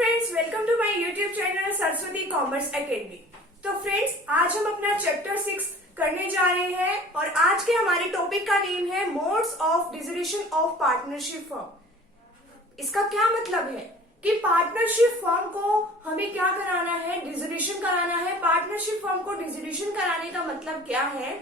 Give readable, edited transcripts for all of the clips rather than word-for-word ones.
Friends, welcome to my YouTube channel Saraswati commerce academy. तो friends, आज हम अपना चैप्टर 6 करने जा रहे हैं और आज के हमारे टॉपिक का नेम है modes of dissolution of partnership firm. इसका क्या मतलब है कि पार्टनरशिप फर्म को हमें क्या कराना है, डिसोल्यूशन कराना है। पार्टनरशिप फर्म को डिसोल्यूशन कराने का मतलब क्या है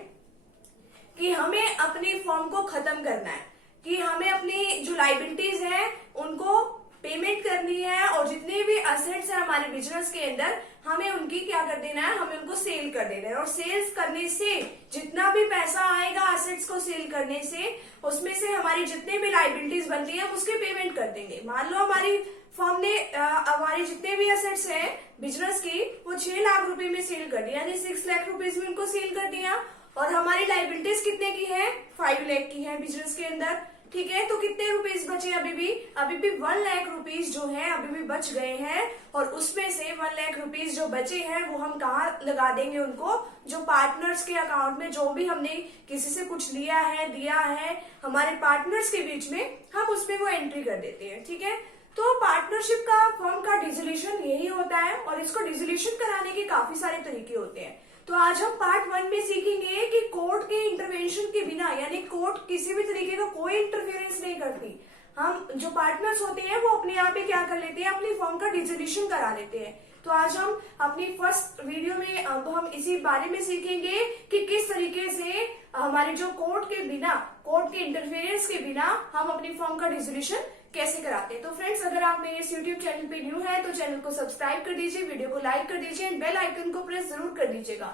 कि हमें अपनी फर्म को खत्म करना है, कि हमें अपनी जो लाइबिलिटीज है उनको पेमेंट करनी है और जितने भी असेट्स है हमारे बिजनेस के अंदर हमें उनकी क्या कर देना है, हमें उनको सेल कर देना है। और सेल्स करने से जितना भी पैसा आएगा असेट्स को सेल करने से, उसमें से हमारी जितने भी लाइबिलिटीज बनती है हम उसके पेमेंट कर देंगे। मान लो हमारी फर्म ने हमारे जितने भी असेट्स है बिजनेस की वो 6 लाख रुपए में सेल कर दिया, यानी 6 लाख रुपीज में उनको सेल कर दिया। और हमारी लाइबिलिटीज कितने की है, 5 लाख की है बिजनेस के अंदर। ठीक है, तो कितने रुपीज बचे? अभी भी 1 लाख रुपीज जो है अभी भी बच गए हैं। और उसमें से 1 लाख रुपीज जो बचे हैं वो हम कहाँ लगा देंगे? उनको जो पार्टनर्स के अकाउंट में जो भी हमने किसी से कुछ लिया है, दिया है हमारे पार्टनर्स के बीच में, हम उसमें वो एंट्री कर देते हैं। ठीक है, तो पार्टनरशिप का फर्म का डिसोल्यूशन यही होता है और इसको डिसोल्यूशन कराने के काफी सारे तरीके होते हैं। तो आज हम पार्ट 1 में सीखेंगे कि कोर्ट के इंटरवेंशन के बिना, यानी कोर्ट किसी भी तरीके का कोई इंटरफेरेंस नहीं करती, हम जो पार्टनर्स होते हैं वो अपने आप ही क्या कर लेते हैं, अपनी फर्म का डिसोल्यूशन करा लेते हैं। तो आज हम अपनी फर्स्ट वीडियो में अब हम इसी बारे में सीखेंगे कि किस तरीके से हमारे जो कोर्ट के बिना, कोर्ट के इंटरफेरेंस के बिना हम अपनी फर्म का डिसोल्यूशन कैसे कराते हैं। तो फ्रेंड्स, अगर आप मेरे इस यूट्यूब चैनल पे न्यू है तो चैनल को सब्सक्राइब कर दीजिए, वीडियो को लाइक कर दीजिए एंड बेल आइकन को प्रेस जरूर कर दीजिएगा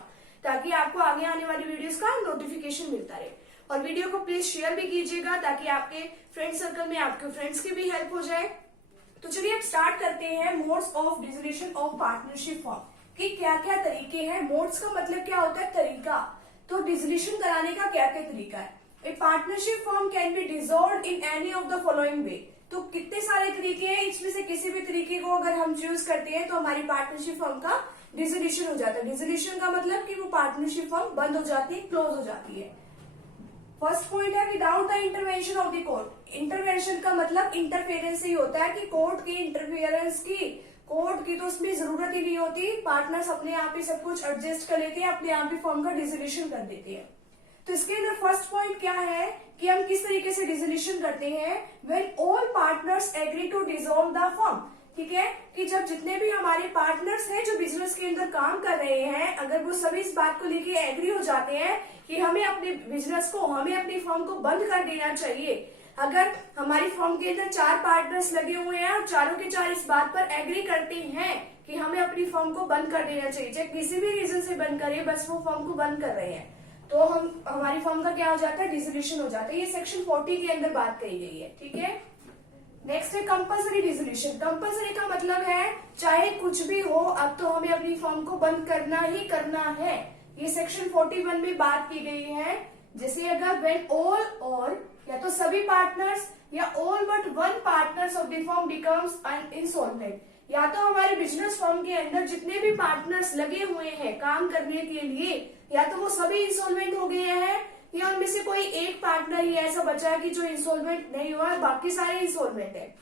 ताकि आपको आगे आने वाली वीडियोस का नोटिफिकेशन मिलता रहे। और वीडियो को प्लीज शेयर भी कीजिएगा ताकि आपके फ्रेंड सर्कल में आपके फ्रेंड्स की भी हेल्प हो जाए। तो चलिए अब स्टार्ट करते हैं modes of dissolution of partnership firm कि क्या क्या तरीके हैं। मोड्स का मतलब क्या होता है? तरीका। तो डिसोल्यूशन कराने का क्या क्या तरीका है? ए partnership firm can be dissolved in any of the following वे। तो कितने सारे तरीके हैं, इसमें से किसी भी तरीके को अगर हम चूज करते हैं तो हमारी पार्टनरशिप फर्म का डिसोल्यूशन हो जाता है। डिसोल्यूशन का मतलब कि वो पार्टनरशिप फर्म बंद हो जाती है, क्लोज हो जाती है। फर्स्ट पॉइंट है without the intervention of the court. Intervention का मतलब इंटरफेरेंस ही होता है कि कोर्ट की इंटरफेरेंस की, कोर्ट की तो उसमें जरूरत ही नहीं होती, पार्टनर्स अपने आप ही सब कुछ एडजस्ट कर लेते हैं, अपने आप ही फर्म का डिसोल्यूशन कर देते हैं। तो इसके अंदर फर्स्ट पॉइंट क्या है कि हम किस तरीके से डिसोल्यूशन करते हैं? When all partners agree to dissolve the firm. ठीक है, कि जब जितने भी हमारे पार्टनर्स हैं जो बिजनेस के अंदर काम कर रहे हैं, अगर वो सभी इस बात को लेके एग्री हो जाते हैं कि हमें अपने बिजनेस को, हमें अपनी फर्म को बंद कर देना चाहिए। अगर हमारी फर्म के अंदर 4 पार्टनर्स लगे हुए हैं और चारों के 4 इस बात पर एग्री करते हैं कि हमें अपनी फर्म को बंद कर देना चाहिए, चाहे किसी भी रीजन से बंद करें, बस वो फर्म को बंद कर रहे हैं, तो हमारी फर्म का क्या हो जाता है? डिसोल्यूशन हो जाता है। ये सेक्शन 40 के अंदर बात कही गई है। ठीक है, नेक्स्ट है कंपल्सरी डिसोल्यूशन। कंपल्सरी का मतलब है चाहे कुछ भी हो, अब तो हमें अपनी फर्म को बंद करना ही करना है। ये सेक्शन 41 में बात की गई है। जैसे अगर व्हेन ऑल, और या तो सभी पार्टनर्स या all but 1 partners of the firm becomes insolvent, या तो हमारे बिजनेस फर्म के अंदर जितने भी पार्टनर्स लगे हुए हैं काम करने के लिए, या तो वो सभी इंसॉल्वेंट हो गए हैं या उनमें से कोई एक पार्टनर ही ऐसा बचा है कि जो इंसॉल्वेंट नहीं हुआ है, बाकी सारे इंसॉल्वेंट है।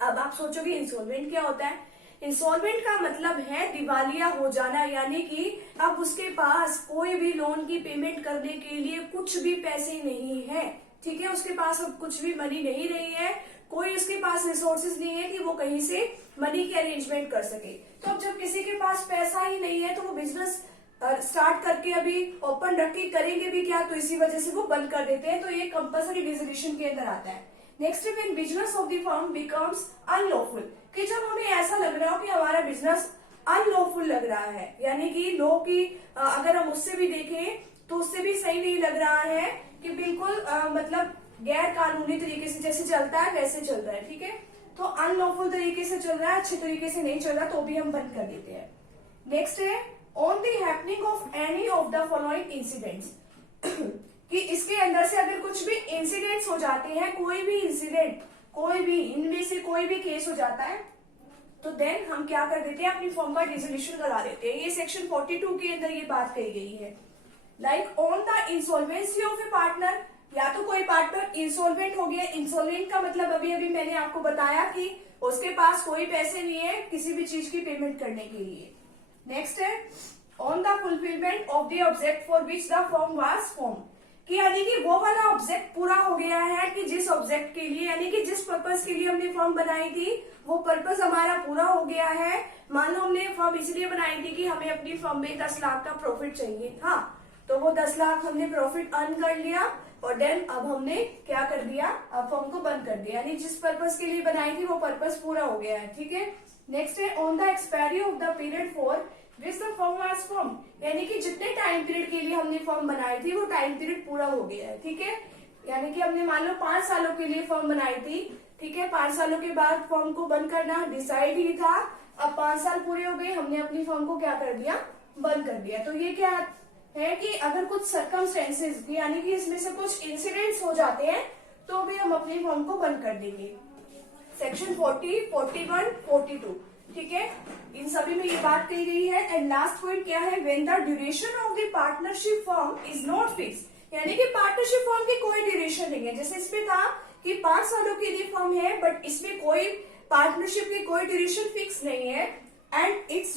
अब आप सोचोगे इंसॉल्वेंट क्या होता है? इंसॉल्वेंट का मतलब है दिवालिया हो जाना, यानी कि अब उसके पास कोई भी लोन की पेमेंट करने के लिए कुछ भी पैसे नहीं है। ठीक है, उसके पास अब कुछ भी मनी नहीं रही है, कोई उसके पास रिसोर्सेज नहीं है कि वो कहीं से मनी की अरेंजमेंट कर सके। तो अब जब किसी के पास पैसा ही नहीं है तो वो बिजनेस स्टार्ट करके अभी ओपन रख के करेंगे भी क्या? तो इसी वजह से वो बंद कर देते हैं। तो ये कंपल्सरी डिसोल्यूशन के अंदर आता है। नेक्स्ट है when business of the firm becomes unlawful, कि जब हमें ऐसा लग रहा हो कि हमारा बिजनेस अनलॉफुल लग रहा है, यानी कि लॉ की अगर हम उससे भी देखें तो उससे भी सही नहीं लग रहा है, कि बिल्कुल मतलब गैर कानूनी तरीके से जैसे चलता है वैसे चल रहा है। ठीक है, तो अनलॉफुल तरीके से चल रहा है, अच्छे तरीके से नहीं चल रहा, तो भी हम बंद कर देते हैं। नेक्स्ट है on the happening of any of the following incidents, कि इसके अंदर से अगर कुछ भी इंसिडेंट्स हो जाते हैं, कोई भी इंसिडेंट, कोई भी इनमें से कोई भी केस हो जाता है, तो देन हम क्या कर देते हैं? अपनी फर्म का डिसोल्यूशन करा देते हैं। ये सेक्शन 42 के अंदर ये बात कही गई है। Like on the insolvency of A partner, या तो कोई पार्टनर इंसॉल्वेंट हो गया। इंसॉल्वेंट का मतलब अभी अभी मैंने आपको बताया कि उसके पास कोई पैसे नहीं है किसी भी चीज की पेमेंट करने के लिए। नेक्स्ट है on the fulfilment of the object for which the form was form, कि यानी कि वो वाला ऑब्जेक्ट पूरा हो गया है कि जिस ऑब्जेक्ट के लिए यानी कि जिस पर्पस के लिए हमने फॉर्म बनाई थी वो पर्पस हमारा पूरा हो गया है। मान लो हमने फॉर्म इसलिए बनाई थी कि हमें अपनी फॉर्म में 10 लाख का प्रॉफिट चाहिए था, तो वो 10 लाख हमने प्रॉफिट अर्न कर लिया और देन अब हमने क्या कर दिया, अब फॉर्म को बंद कर दिया, यानी जिस पर्पस के लिए बनाई थी वो पर्पस पूरा हो गया है। ठीक है। नेक्स्ट है on the expiry of the period for which the form was form, यानी कि जितने टाइम पीरियड के लिए हमने फॉर्म बनाई थी वो टाइम पीरियड पूरा हो गया है। ठीक है। यानी कि हमने मान लो 5 सालों के लिए फॉर्म बनाई थी, ठीक है, 5 सालों के बाद फॉर्म को बंद करना डिसाइड ही था। अब 5 साल पूरे हो गए, हमने अपनी फॉर्म को क्या कर दिया, बंद कर दिया। तो ये क्या है कि अगर कुछ सर्कमस्टेंसेज यानी कि इसमें से कुछ इंसिडेंट्स हो जाते हैं तो भी हम अपनी फॉर्म को बंद कर देंगे। सेक्शन 40, 41, 42, ठीक है, इन सभी में ये बात कही गई है। एंड लास्ट पॉइंट क्या है, when the duration of the partnership form is not fix, यानी कि पार्टनरशिप फॉर्म की कोई ड्यूरेशन नहीं है। जैसे इसमें था कि 5 सालों के लिए फॉर्म है बट इसमें कोई पार्टनरशिप की कोई ड्यूरेशन फिक्स नहीं है। एंड इट्स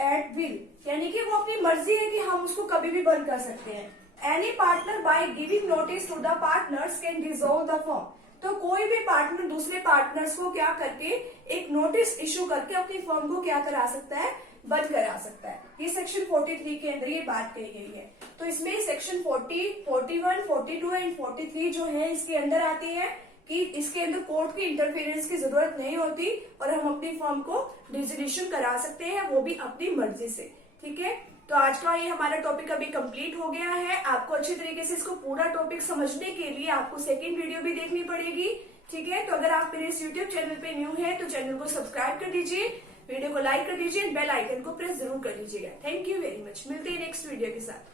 एट विल, यानी कि वो अपनी मर्जी है कि हम उसको कभी भी बंद कर सकते हैं। Any partner by giving notice to the partners can dissolve the firm, तो कोई भी पार्टनर दूसरे पार्टनर्स को क्या करके एक नोटिस इशू करके अपनी फॉर्म को क्या करा सकता है, बंद करा सकता है। ये सेक्शन 43 के अंदर ये बात कही गई है। तो इसमें सेक्शन 40, 41, 42 एंड 43 जो है इसके अंदर आती है कि इसके अंदर कोर्ट की इंटरफेरेंस की जरूरत नहीं होती और हम अपनी फॉर्म को डिसोल्यूशन करा सकते हैं, वो भी अपनी मर्जी से। ठीक है। तो आज का ये हमारा टॉपिक अभी कंप्लीट हो गया है। आपको अच्छी तरीके से इसको पूरा टॉपिक समझने के लिए आपको सेकंड वीडियो भी देखनी पड़ेगी। ठीक है। तो अगर आप मेरे इस यूट्यूब चैनल पे न्यू है तो चैनल को सब्सक्राइब कर दीजिए, वीडियो को लाइक कर दीजिए, बेल आइकन को प्रेस जरूर कर दीजिएगा। Thank you very much. मिलते हैं नेक्स्ट वीडियो के साथ।